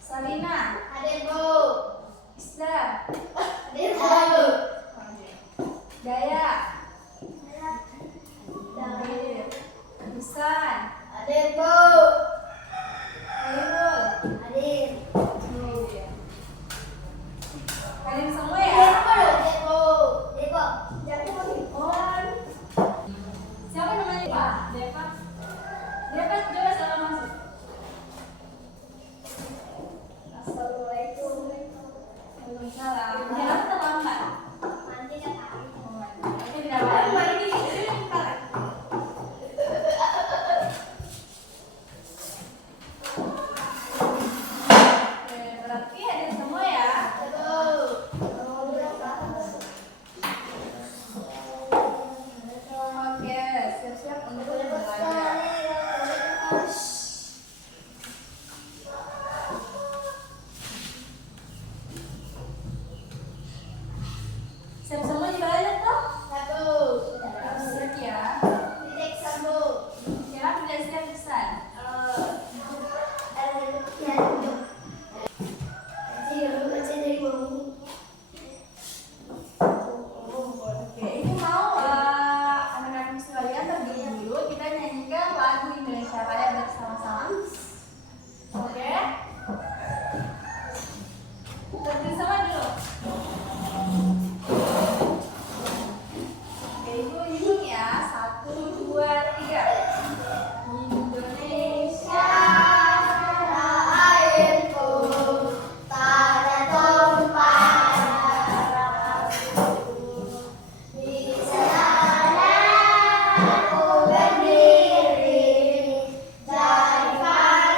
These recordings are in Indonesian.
Sarina. Hadir, Bu. Islam. Hadir, Bu. Daya. Hasan. Hadir, Bu. Khairul. Hadir. Kalian semua ya? Hadir, Bu. Hadir, Bu. Oh. Siapa namanya Pak? Deva. Deva coba salam masuk. Assalamualaikum. Waalaikumsalam. Jangan terlambat. Nanti kan Oke, tidak apa-apa. Ini Pak. Oke, berarti ada semua ya. Oke, siap-siap untuk belajar. Siap semua dibelajar toh? Harus siap ya. Siap tidak siap pesan. Oke, ini mau anak-anak sekalian terdiri dulu kita nyanyikan lagu Indonesia Raya bersama-sama. Oke? Berdiri sama dulu. Oke, ibu hitung ya. 1, 2, 3. Indonesia. Dari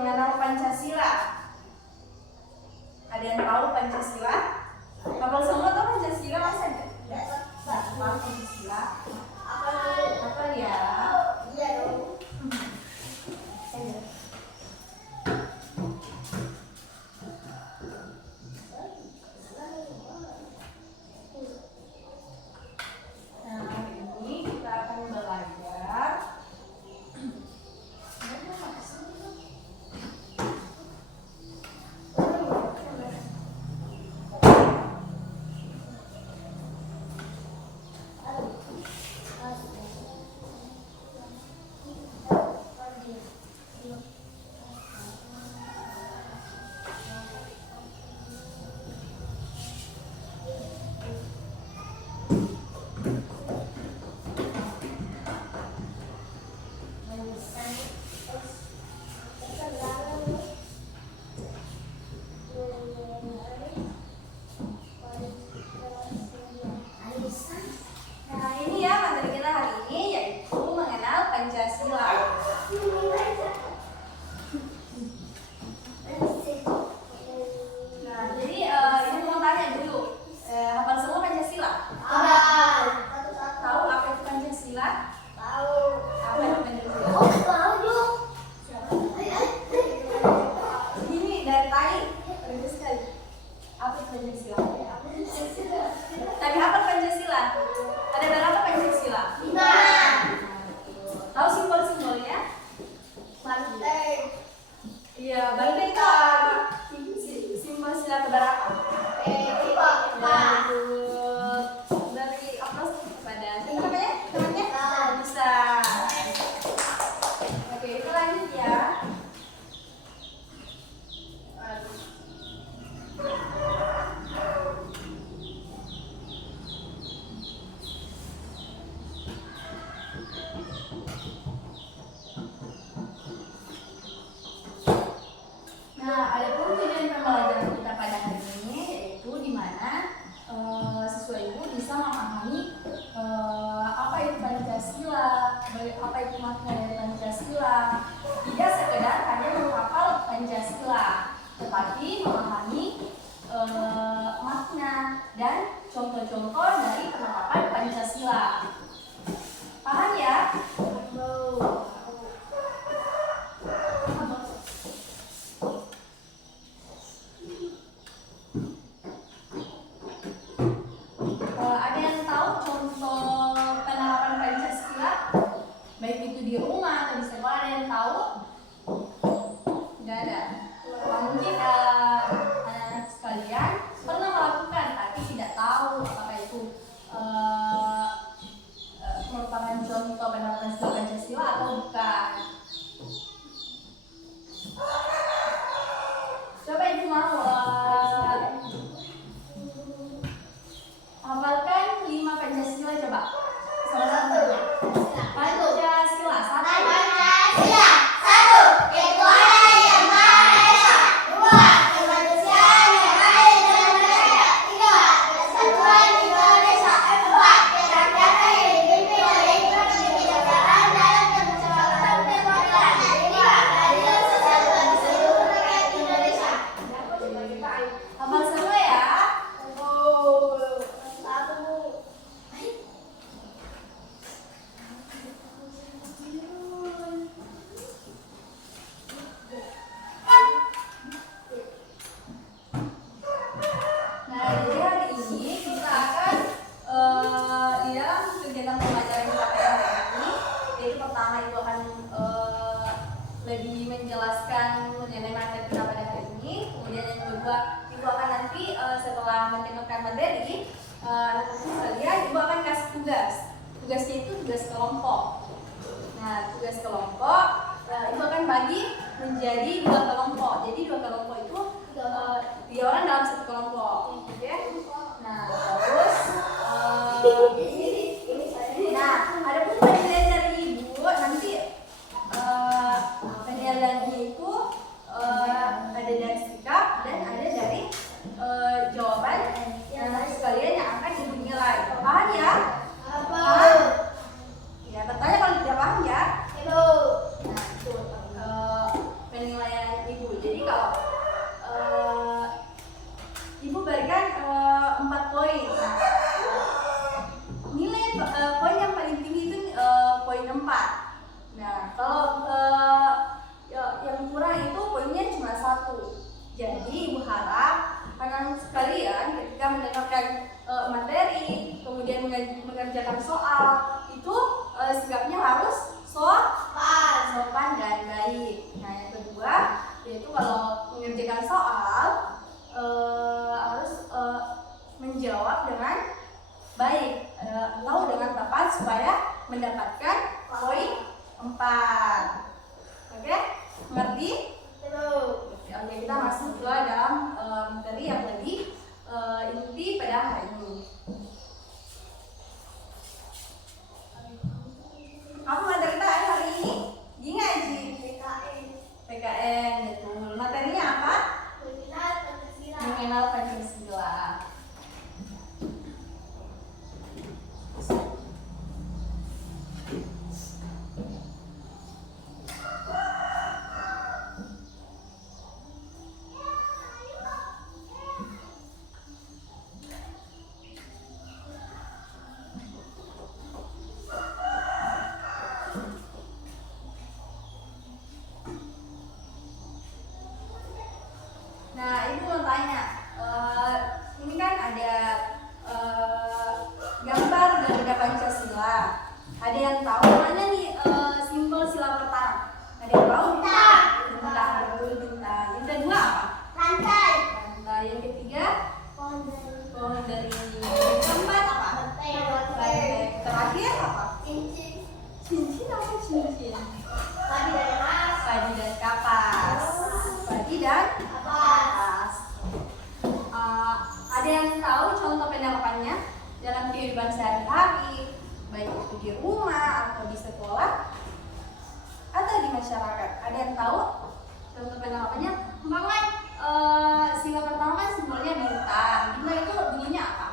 mengenal Pancasila. Ada yang tahu Pancasila? Hafal semua tuh Pancasila masa enggak? Hafal Pancasila. Apa ya? Iya dong. Nah, hari ini kita akan belajar Nah, ini ya materi kita hari ini yaitu mengenal Pancasila. Nah, jadi ini mau tanya dulu, hafal semua Pancasila? Tahu apa itu Pancasila? Apa itu Pancasila? Ini dari tadi, bagus sekali. Apa itu Pancasila? Tadi apa Pancasila? Ada berapa Pancasila? Tahu simbol-simbolnya? Iya, banteng itu apa? Simbol sila keberapa? Dari atas kepada siapa namanya? Temannya? Bisa. Oke, itu lanjut ya. Nah, ada pun tujuan pembelajaran kita pada hari ini yaitu di mana siswa ibu bisa memahami apa itu Pancasila, apa itu makna dari Pancasila. Tidak sekedar hanya menghafal Pancasila, tetapi memahami makna dan contoh-contoh dari penerapan Pancasila. Paham ya? Ada yang tahu contoh penerapan Pancasila? Baik itu di rumah atau di sekolah, ada yang tahu? Tidak ada. Mungkin anak-anak sekalian pernah melakukan tapi tidak tahu apakah itu merupakan contoh penerapan Pancasila atau bukan. Coba ibu mau hafalkan 5 Pancasila coba. Salah satunya. Pancasila satu. Hafal semua ya. Nah, jadi hari ini kita akan di dalam kegiatan pembelajaran kita pada hari ini, yaitu pertama itu akan lebih menjelaskan mengenai materi kita pada hari ini. Kemudian yang kedua, ibu akan nanti setelah mendengarkan materi, sekalian ibu akan kasih tugas. Tugasnya itu tugas kelompok. Nah, tugas kelompok ibu akan bagi menjadi 2 kelompok. Jadi 2 kelompok itu 3 orang dalam 1 kelompok. Oke? Nah, terus nah, ada pun penilaian dari ibu nanti penilaiannya itu ada dari sikap dan ada dari jawaban sekalian yang akan ibu nilai. Paham ya? Paham? Ya, bertanya kalau tidak paham ya. Nah, itu penilaian mendapatkan poin 4. Oke, ngerti? Oke, kita masuk ke dalam materi yang lebih inti pada hari ini. Kamu materi kita hari ini? Ngaji. PKN, betul. Materinya apa? Mengenal Pancasila. Nah, ibu mau tanya, ini kan ada gambar Garuda Pancasila. Ada yang tahu mana nih simbol sila pertama? Ada yang tahu? Bintang. Betul, bintang. Yang kedua apa? Lantai. Lantai. Yang ketiga? Pohon dari. Yang keempat apa? Lantai. Terakhir apa? Cincin. Cincin apa cincin? Padi dan emas. Padi dan kapas. Padi dan kapas. Ada yang tahu contoh penerapannya dalam kehidupan sehari-hari, baik itu di rumah atau di sekolah atau di masyarakat? Ada yang tahu contoh penerapannya? Umpamanya sila pertama kan simbolnya bintang. Bintang itu bunyinya apa?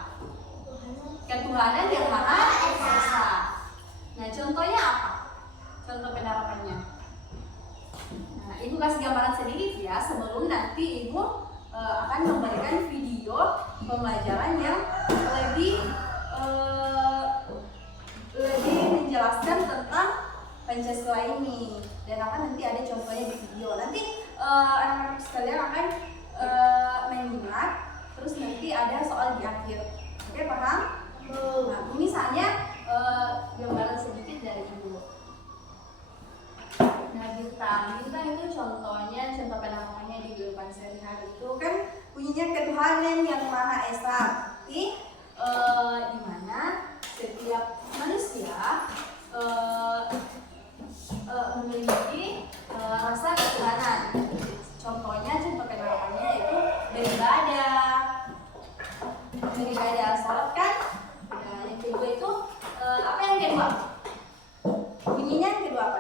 Ketuhanan yang Maha Esa. Nah, contohnya apa? Contoh penerapannya. Nah, ibu kasih gambaran sedikit ya sebelum nanti ibu akan memberikan video pembelajaran yang lebih menjelaskan tentang Pancasila ini, dan akan nanti ada contohnya di video. Nanti anak-anak sekalian akan menyimak, terus nanti ada soal di akhir. Oke, paham? Nah, ini misalnya gambaran sedikit dari ibu. Nah, bintang itu contohnya, contoh penerapannya di kehidupan sehari-hari itu kan bunyinya ketuhanan yang Maha Esa. Berarti di mana setiap manusia memiliki rasa ketuhanan. Contohnya, contoh penerapannya itu beribadah, sholat kan. Nah, yang kedua itu apa yang kedua? Bunyinya yang kedua apa?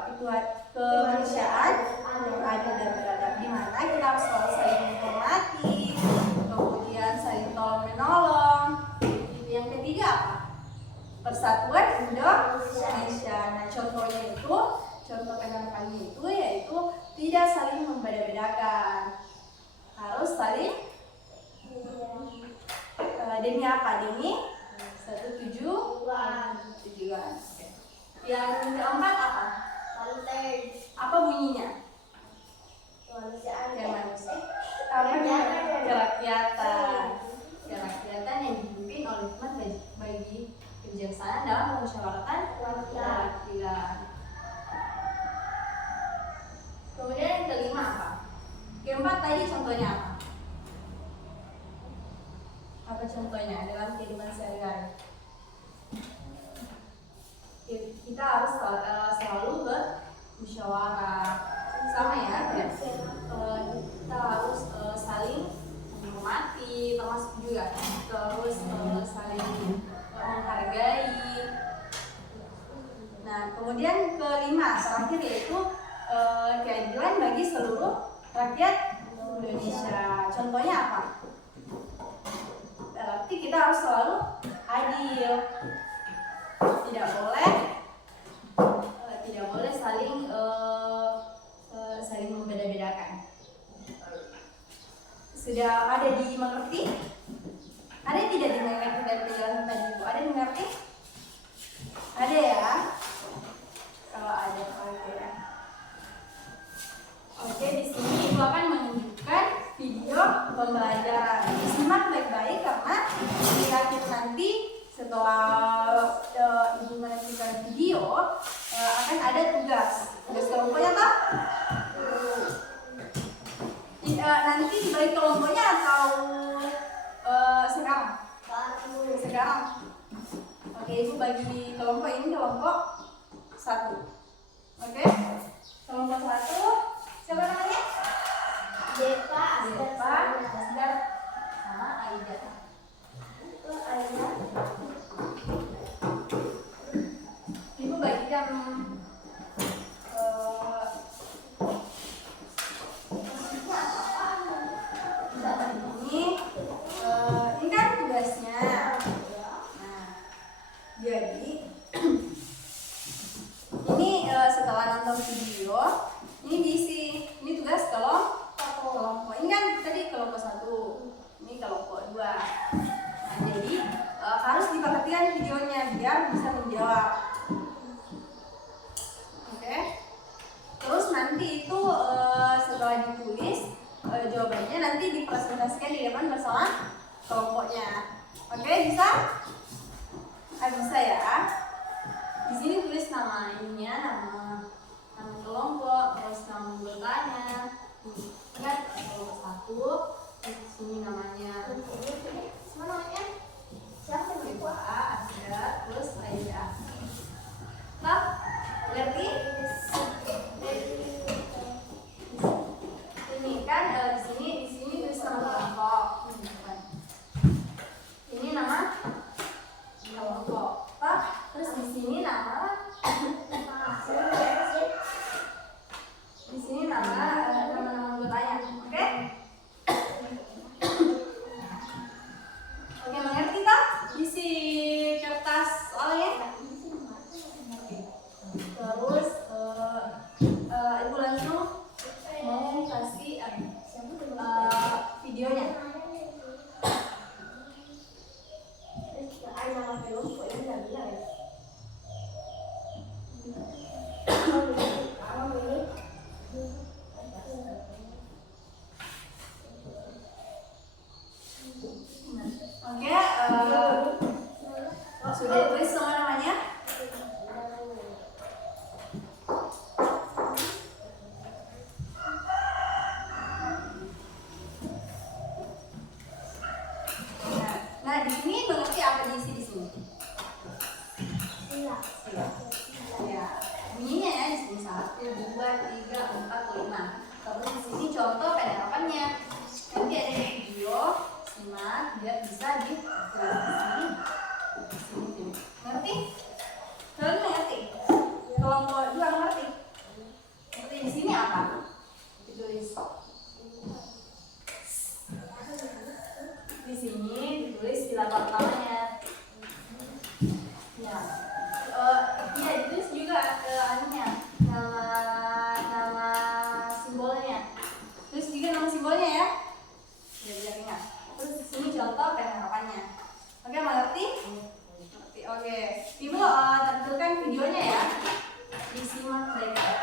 Kemanusiaan yang adil dan beradab, di mana kita harus selalu saling menghormati, kemudian saling tolong menolong. Yang ketiga apa? Persatuan Indonesia. Nah, contohnya itu, contoh penerapannya itu yaitu tidak saling membeda-bedakan, harus saling demi apa? Demi satu tujuan. Yang keempat apa? Apa bunyinya? Kerakyatan yang dipimpin oleh hikmat bagi kebijaksanaan dalam pemusyawaratan keadilan. Kemudian yang kelima apa? Keempat tadi contohnya apa? Apa contohnya dalam kehidupan sehari-hari? Kita harus selalu bermusyawarah, sama ya, kita harus saling menghormati, termasuk juga terus saling menghargai. Nah, kemudian kelima terakhir yaitu keadilan bagi seluruh rakyat Indonesia. Contohnya apa? Berarti kita harus selalu adil. Tidak boleh saling membeda-bedakan. Sudah ada dimengerti? Ada yang tidak dimengerti dari penjelasan tadi Bu? Ada yang mengerti? Ada ya? Kalau ada, oke ya. Oke, di sini Ibu akan menunjukkan video pembelajaran. Simak baik-baik karena di akhir nanti setelah Ibu menyaksikan video akan ada tugas kelompoknya toh? Nanti dibagi kelompoknya atau sekarang? Sekarang. Oke, Ibu bagi kelompok ini kelompok 1. Oke? Kelompok 1 siapa namanya? Depa, Depa, Asdar, sama Aida. Ibu bagikan ini kan tugasnya. Nah, jadi ini setelah nonton video, ini diisi. Ini tugas kelompok. Ini kan tadi kelompok 1, ini kelompok 2. Nah, jadi harus diperhatikan videonya biar bisa menjawab. Oke. Terus nanti itu setelah ditulis jawabannya nanti dipresentasikan di depan bersama kelompoknya. Oke, bisa? Bisa ya. Di sini tulis nama ininya, nama kelompok, terus nama anggotanya. Ingat kelompok 1, di sini namanya. Siapa namanya? Siapa Depa, Asda, terus Aida. Nah, ngerti? Ini kan di sini tulis nama kelompok. Ini nama kelompok. Terus di sini nama nama anggotanya. Oke? Oke, mengerti tak? Isi kertas soalnya. Terus ibu langsung mau kasih videonya. Nama kelompok ini nggak bilang ya. Oke, sudah ditulis semua namanya? Nah, di sini mengerti apa diisi di sini? Iya. Ya, bunyinya ya di sini 1, 2, 3, 4, 5. Terus di sini contoh penerapannya. Nanti ada di video, simak biar bisa ditulis di sini. Ngerti? Kalian mengerti? Kelompok 2 mengerti? Ngerti di sini apa? Ditulis. Di sini ditulis sila pertamanya. Ya. Iya, ditulis juga anunya, nama simbolnya. Terus juga nama simbolnya ya. Biar ingat. Terus di sini contoh penerapannya. Oke, mengerti? Mengerti. Oke. Ibu tampilkan videonya ya. Disimak baik-baik.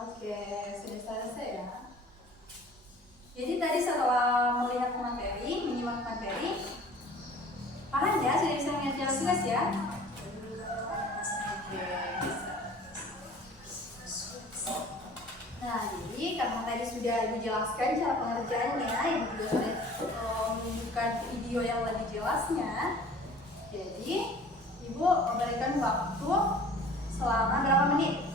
Oke, sudah selesai ya. Jadi tadi setelah melihat materi, menyimak materi, paham ya? Sudah bisa mengerjakan tugas ya? Oke, bisa. Nah, jadi karena tadi sudah Ibu jelaskan cara pengerjaannya, Ibu juga sudah menunjukkan video yang lebih jelasnya. Jadi, Ibu memberikan waktu selama berapa menit?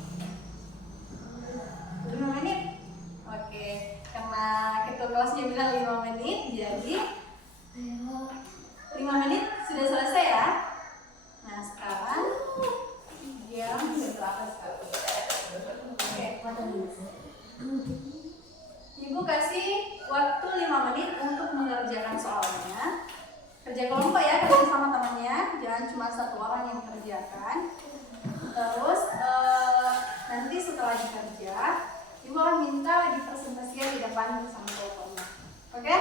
5 menit? Oke, karena ketua kelasnya bilang 5 menit, jadi 5 menit sudah selesai ya. Nah, sekarang jam berapa sekarang? Oke, Ibu kasih 5 menit untuk mengerjakan soalnya. Kerja kelompok ya, kerja sama temannya, jangan cuma satu orang yang mengerjakan. Terus nanti setelah dikerja, ibu akan minta dipresentasikan di depan bersama kelompoknya. Oke?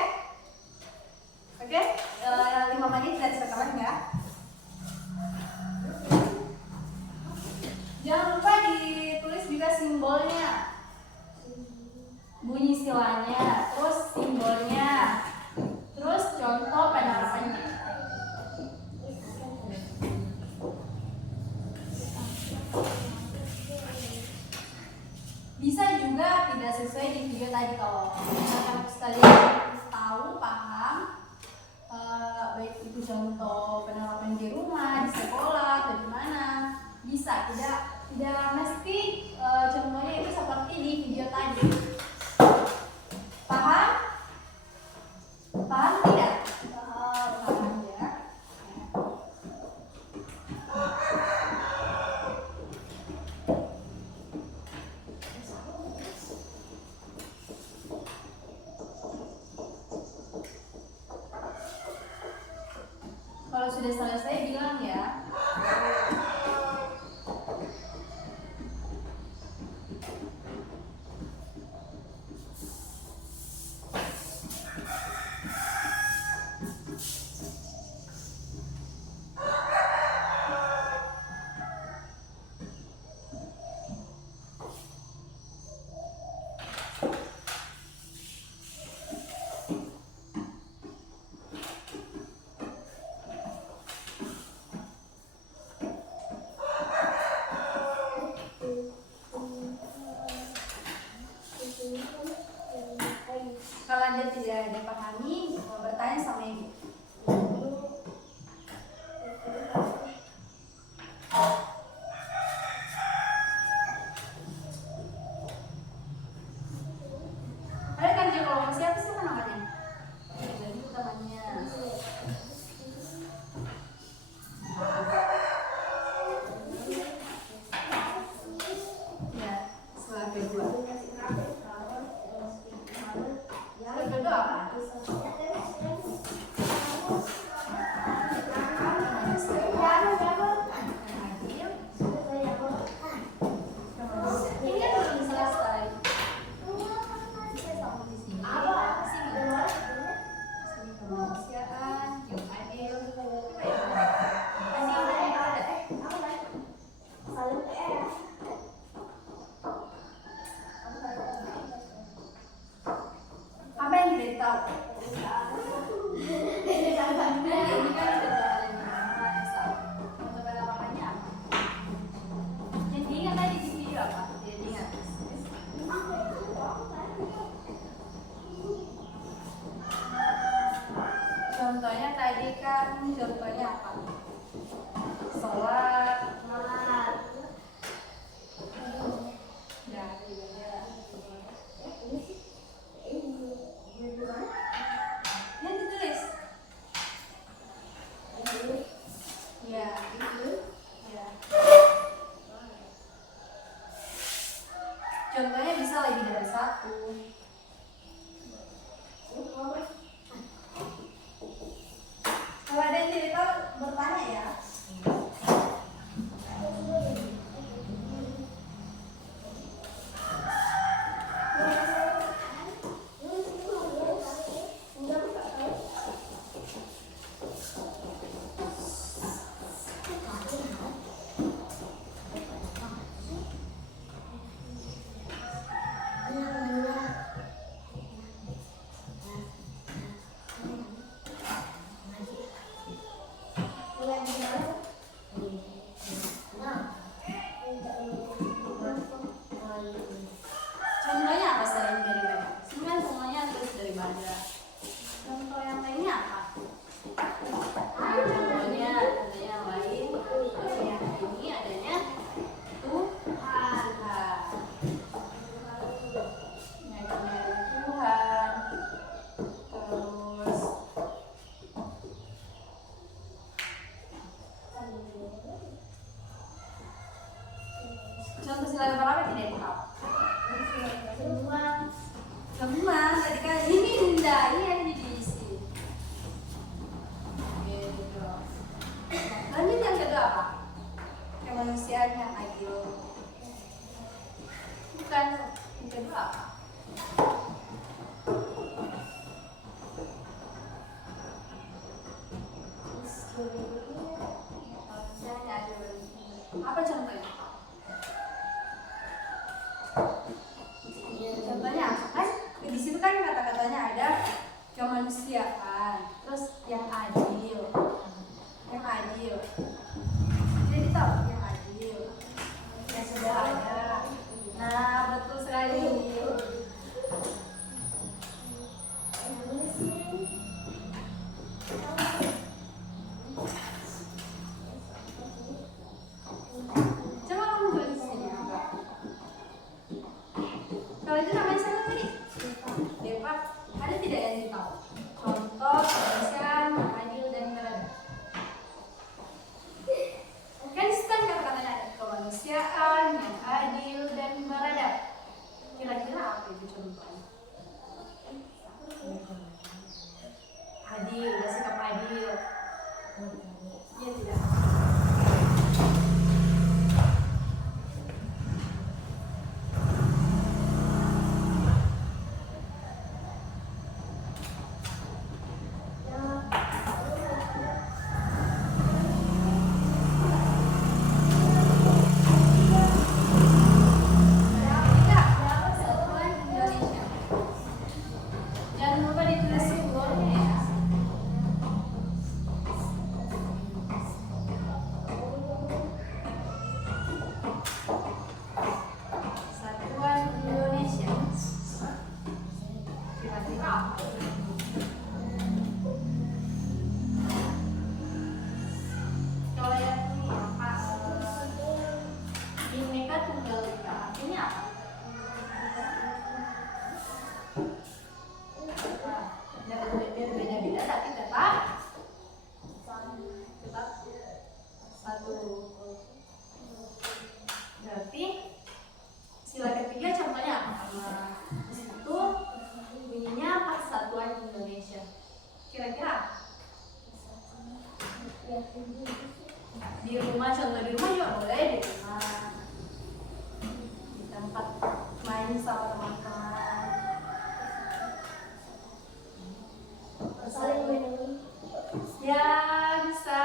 Oke? 5 menit dan sekarang ya. Jangan lupa ditulis juga simbolnya, bunyi silanya, terus simbolnya, terus contoh penerapannya. Bisa juga tidak sesuai di video tadi kalau misalkan sekalian tahu, paham, baik itu contoh penerapan di rumah, di sekolah, atau di mana, bisa. Tidak mesti contohnya itu seperti di video tadi. Paham? Paham tidak? Paham ya. Kalau sudah selesai bilang ya. Kalau Anda tidak dipahami, bertanya sama ibu. Ada kerja kelompok siapa sih namanya? Jadi temannya. Ya, setelah kedua. Kedua apa? Apa yang tidak tahu? Yang diingat tadi di video apa? Dia diingat. Contohnya tadi kan contohnya apa? Sholat, malam. Ya, yang ditulis. Ya, itu. Ya. Contohnya bisa lebih dari satu. Kalau ada yang tidak tahu bertanya ya. Contohnya apa selain daripada? Sebenarnya semuanya terus daripada. Contoh yang lainnya apa? Contohnya ada yang lain. Yang ini adanya Tuhan. Tuhan. Terus contoh sila berapa tidak tahu? Semua tadi kan ini dipindahin yang diisi. Gitu. Lanjut yang kedua apa? Kemanusiaan yang adil. Bukan yang kedua apa? Kemanusiaan yang adil. Apa contohnya? Contohnya apa kan? Di situ kan kata-katanya ada kemanusiaan, terus yang adil, jadi tahu yang adil, yang sederhana. Nah, betul sekali. Coba kamu tulis di sini apa? Kalau itu namanya siapa tadi? Depak. Ada tidak yang ditahu? Contoh kemanusiaan yang adil dan beradab. Kan itu kan kata-katanya ada kemanusiaan yang adil dan beradab. Kira-kira apa itu contohnya? Adil, bersikap adil. Iya tidak? Tidak, Persatuan Indonesia. Jangan lupa ditulis simbolnya ya. Persatuan Indonesia. Kira-kira apa? Kalau yang ini apa? Bhinneka Tunggal Ika. Artinya apa? Berbeda-beda tapi tetap satu. Berarti sila ketiga contohnya apa? Karena di situ bunyinya Persatuan Indonesia. Kira-kira apa? Di rumah, contoh di rumah juga boleh, di rumah, di tempat main sama teman-teman. Saling melindungi. Ya bisa.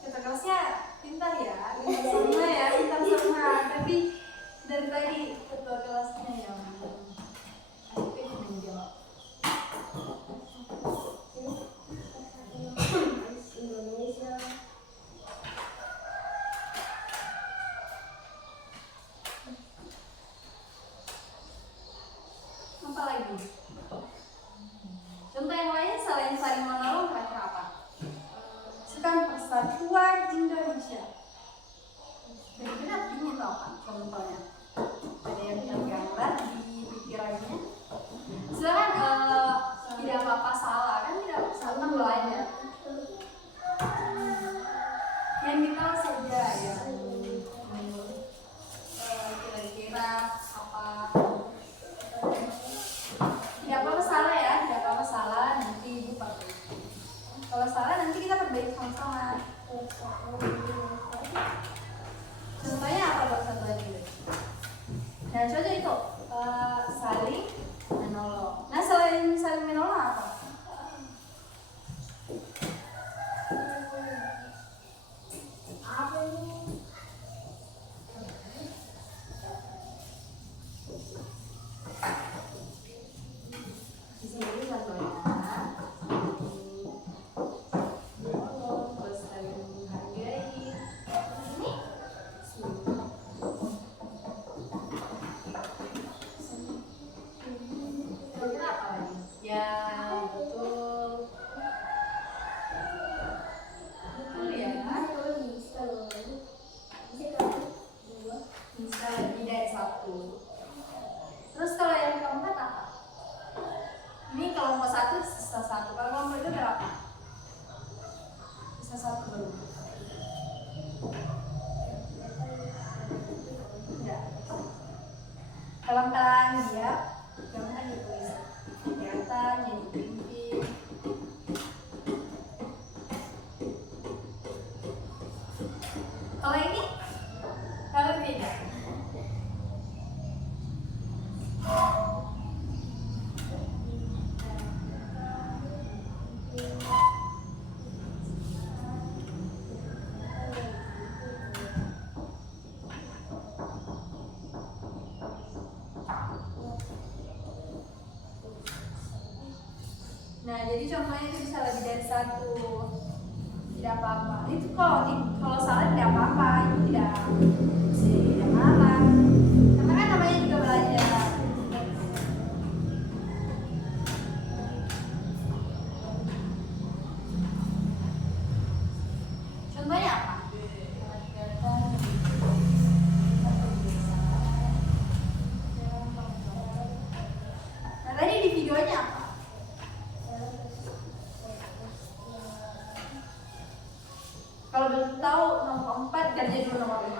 Kata kelasnya pintar ya, pintar sama ya, pintar sama. Tapi dari tadi ketua kelasnya yang menjawab. Indonesia. Apa lagi? Contoh yang lain selain saling menolong kira-kira apa? Misalkan Persatuan Indonesia. Kira-kira artinya itu apa? Contohnya ada yang punya gambar di pikirannya. Silakan, tidak apa-apa salah kan, tidak apa-apa salah belajar. Yang kita saja yang kira-kira apa? Tidak apa-apa salah ya, tidak apa-apa salah, nanti ibu pakai. Kalau salah nanti kita perbaiki sama-sama. Contohnya apa buat satu lagi? Nah, jadi contohnya itu bisa lebih dari satu. Tidak apa-apa. Itu kalau salah tidak apa-apa, itu tidak marah. Karena kan namanya juga belajar. Contohnya apa? Nah, tadi di videonya apa? Kalau belum tahu nomor 4, kerja dulu nomor 5.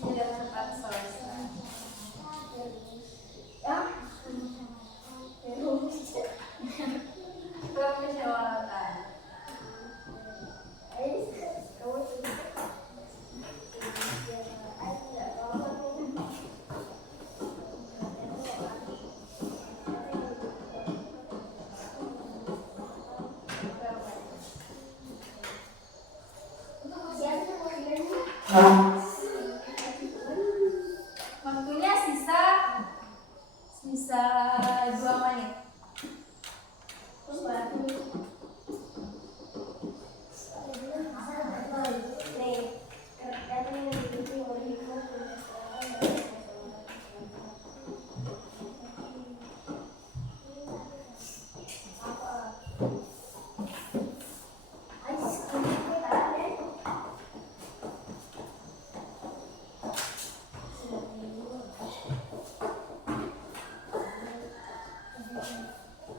Tidak cepat selesai. Permusyawaratan. Waktunya sisa 2 menit.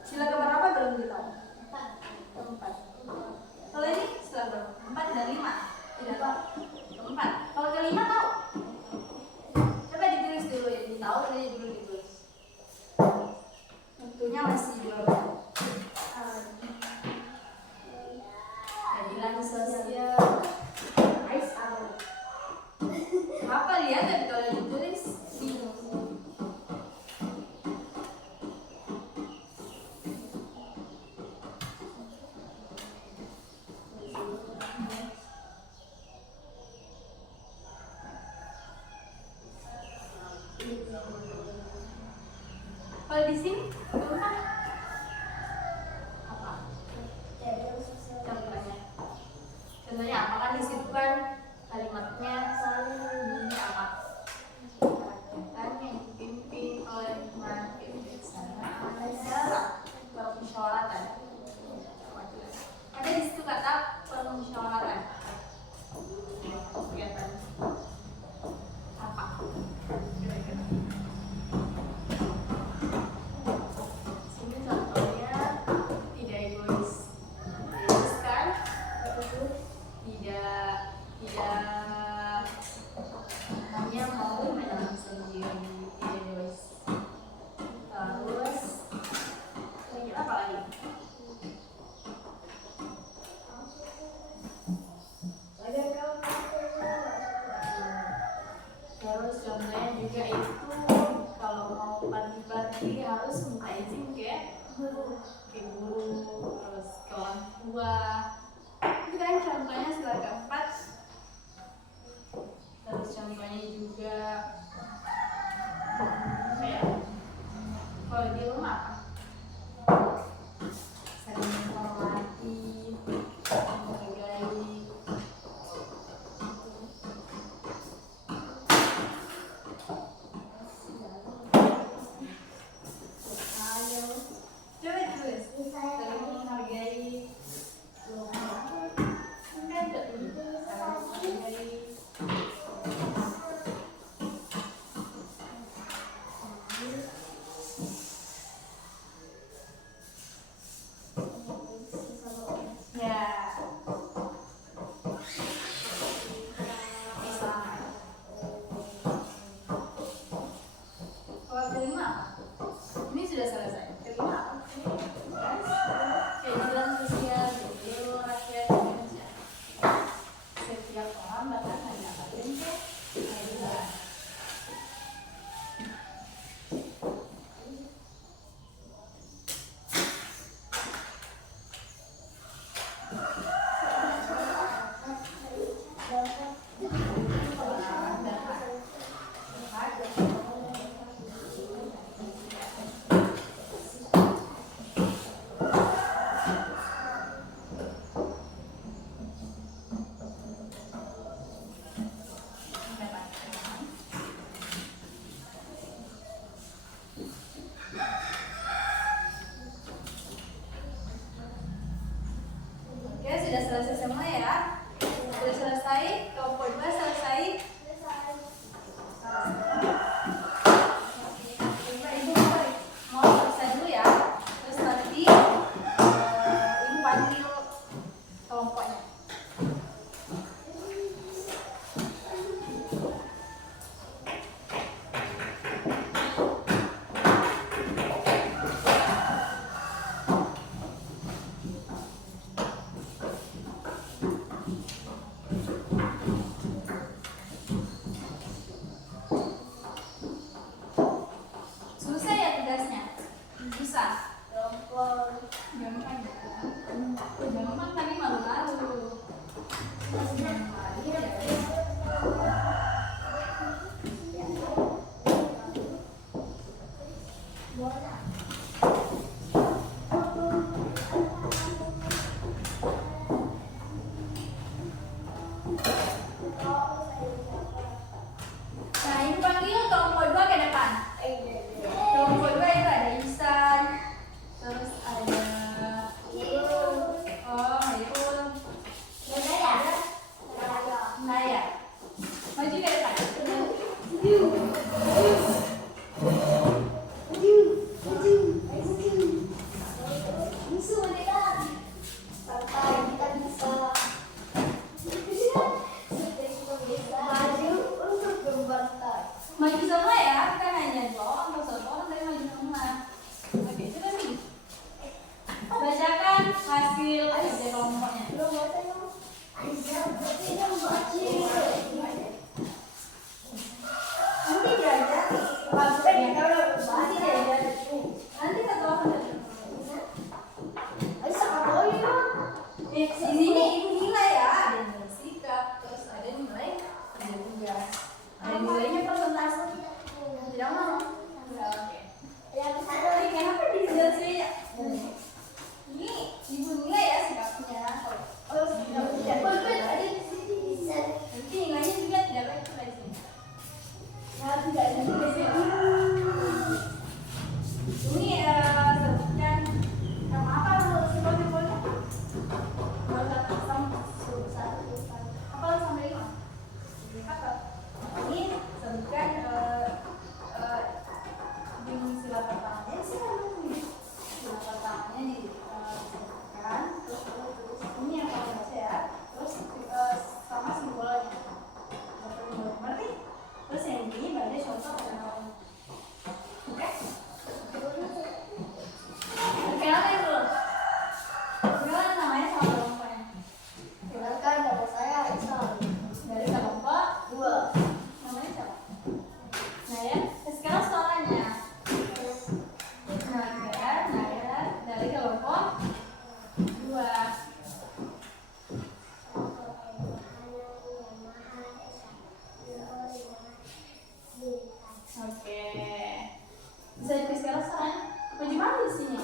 Sila keberapa belum ditahu? 4. Kalau ini sila berapa? 4 dan 5? Tidak tahu. 4. Kalau kelima tahu? Coba ditulis dulu ya, ditahu saja dulu ditulis. Tentunya masih belum. Keadilan sosial. Apa lihat tadi kalau ditulis? Bingung. Kalau di sini, apa? Contohnya. Contohnya apa kan di situ kan kalimatnya ini apa? Tanya dipimpin oleh majelis permusyawaratan. Ada di situ kata permusyawaratan. Kelihatan apa? Kira-kira. Sini contohnya tidak egois kan? Tidak hanya mau menang sendiri, tidak egois. Terus kira-kira apa lagi? Terus contohnya juga itu kalau mau pergi harus minta izin ke guru, terus ke orang tua. Itu kan contohnya sila keempat. Terus contohnya juga apa ya? Kalau di rumah apa? Saling menghormati, menghargai. Coba tulis, saling menghargai. Enggak ada tulis, saling menghargai. Ya. Sama. Kalau kelima apa? Ini sudah selesai. Kelima apa? Keadilan sosial bagi seluruh rakyat Indonesia. Setiap orang berhak mendapatkan keadilan. Oke, sudah selesai semua ya. Sudah selesai, kelompok 2 selesai. Ibu mau periksa dulu ya. Terus nanti ibu panggil kelompoknya. Susah ya tugasnya? Susah. Gampang ya. Gampang tapi malu-malu. Nah, ibu panggil kelompok 2 ke depan. Kelompok 2 itu ada Ihsan, terus ada Hairul, Naya. Maju ke depan. Maju semua ya, bukan hanya 2 orang atau 1 orang, tapi maju semua. Oke, coba sini. Bacakan hasil kerja kelompoknya. Nanti belajar. Nanti satu orang belajar. Di sini ibu nilai ya, ada nilai sikap, terus ada nilai kerja tugas. Ada nilainya persentase. Tidak mau? Enggak, oke. Tapi kenapa dijelasin ya? Ini ibu nilai ya sikapnya. Nanti nilainya juga tidak baik itu dari sini. Ini sebutkan nama apa simbol-simbolnya? Apa sampai 5? Apa? Ini sebutkan sila pertamanya sila pertamanya disebutkan. Terus ini yang kamu baca ya. Terus sama simbolnya. Ngerti? Terus yang ini baru contoh perkenalan. Oke? Perkenalan dulu. Perkenalan namanya sama kelompoknya. Dari kelompok 2. Namanya siapa? Nah ya, sekarang soalnya. Naya dari kelompok 2. Oke. Bisa ditulis sekarang soalnya. Bagaimana di sini?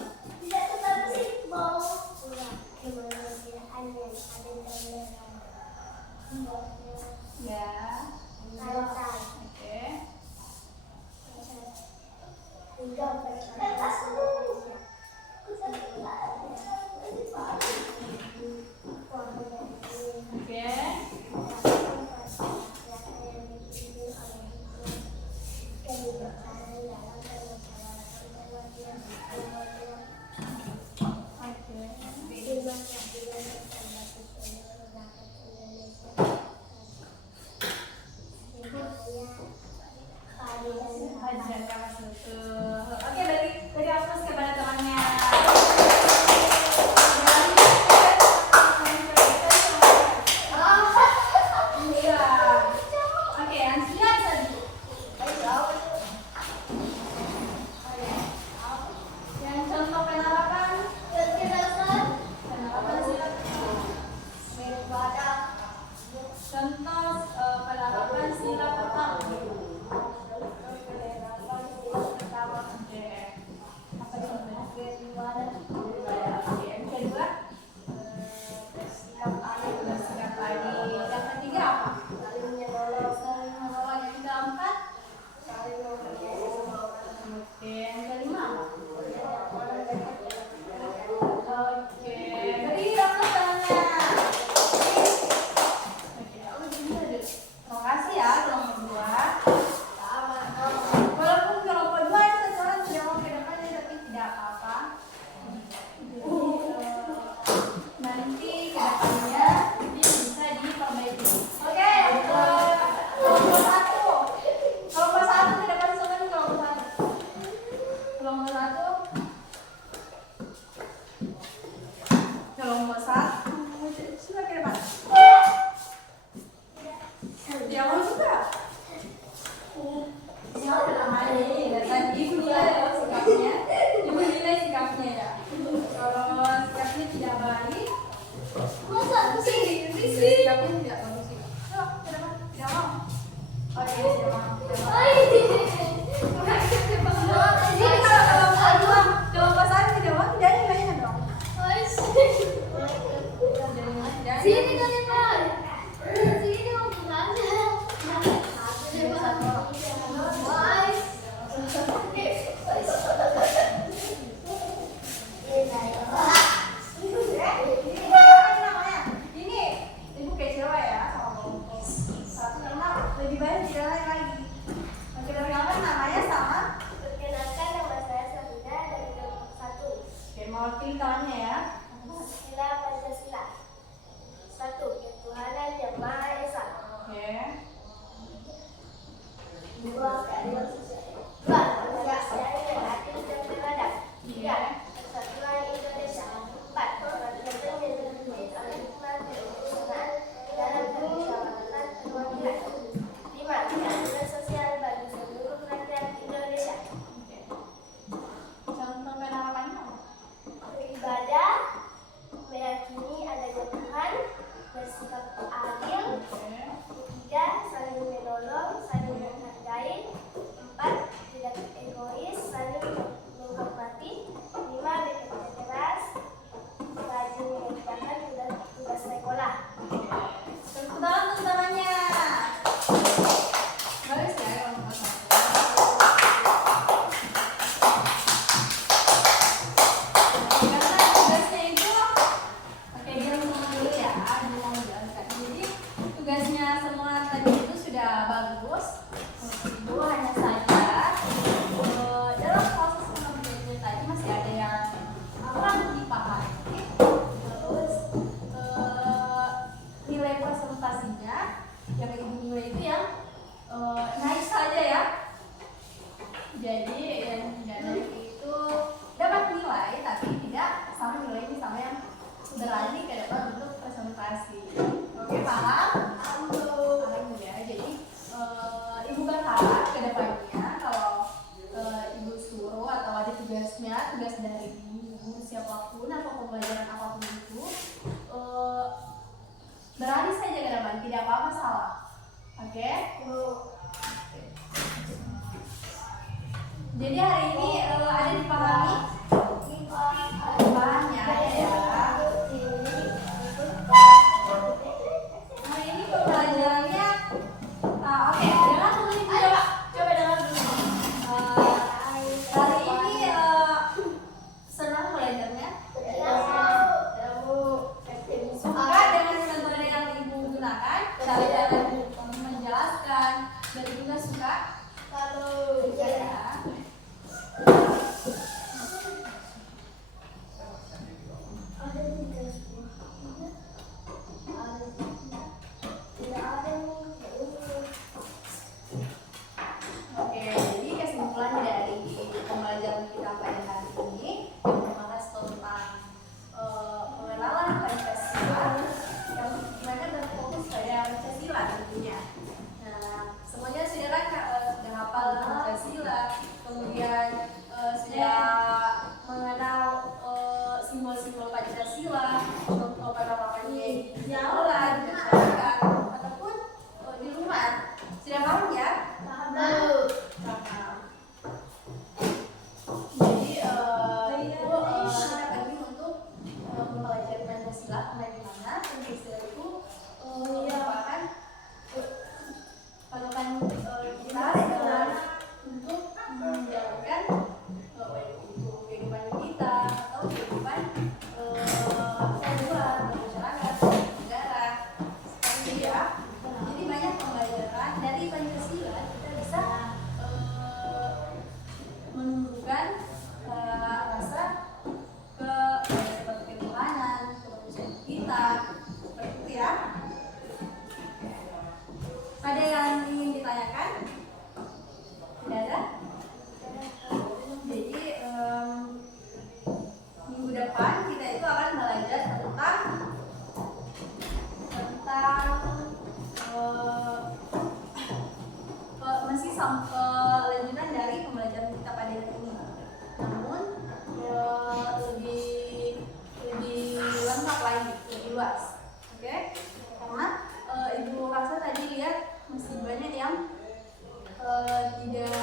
Ya. Oke. Oke. Oke, dari atas kepada temannya. Oke, yang siap tadi. Yang contoh penerapan silakan. Contoh penerapan sila pertama. Yang kedua sikap tadi, sikap tadi. Yang ketiga apa? Saling menolong. Yang keempat oke. tugas dari guru siapapun atau pembelajaran apapun itu beralih saja ke depan, tidak apa-apa salah. Oke? Jadi hari ini ada dipahami bahannya ya. Hari ini pembelajarannya oke, dengar dulu nih, coba dengar dulu. Hari ini senang belajarnya. Suka dengan metode yang ibu gunakan, cara menjelaskan, dan juga suka. Ya. Oke, jadi kesimpulan dari pembelajaran kita pada hari ini yang membahas tentang pengenalan Pancasila, yang dimana berfokus pada Pancasila tentunya. Nah, semuanya sudah hafal Pancasila, kemudian sudah mengenal simbol-simbol Pancasila, contoh penerapannya di sekolah, di masyarakat, ataupun di rumah. Sudah paham ya? Paham. Jadi itu cara kami untuk mempelajari Pancasila karena di mana Pancasila itu merupakan patokan kita adalah untuk menjalankan baik itu kehidupan kita atau kehidupan luar masyarakat negara seperti itu ya. Jadi banyak pembelajaran dari Pancasila kita bisa menumbuhkan rasa seperti ketuhanan, kemanusiaan kita, seperti itu ya. Ada yang ingin ditanyakan? Tidak ada? Jadi minggu depan kita itu akan belajar tentang masih lanjutan dari pembelajaran kita pada hari ini. Namun lebih lengkap lagi, lebih luas. Oke? Karena Ibu Rasa tadi lihat masih banyak yang tidak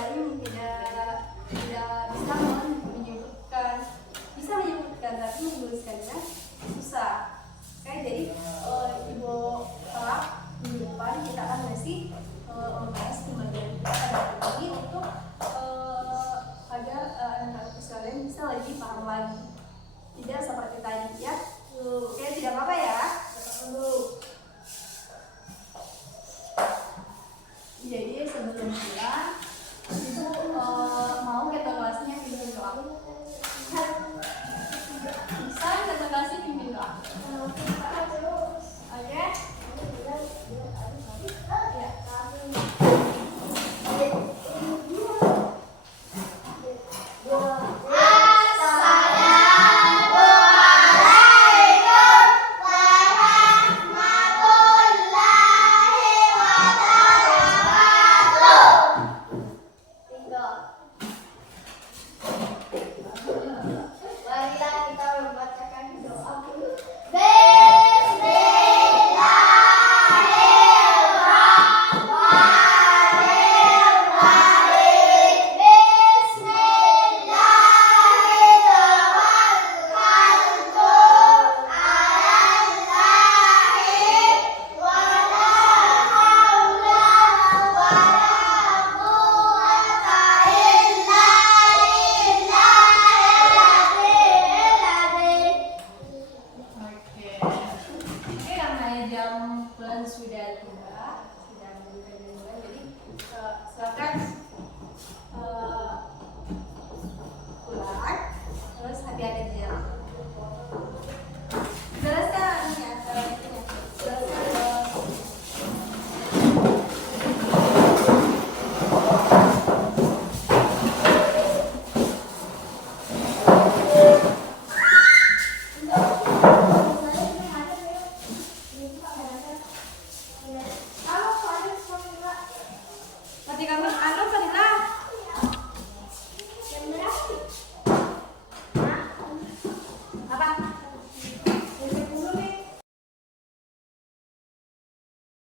bisa menyebutkan tapi menuliskannya susah. Oke, jadi Ibu harap minggu depan kita akan masih membahas pembelajaran kita pada hari ini untuk agar anak-anak sekalian bisa lebih paham lagi, tidak seperti tadi ya. Oke, tidak apa-apa ya.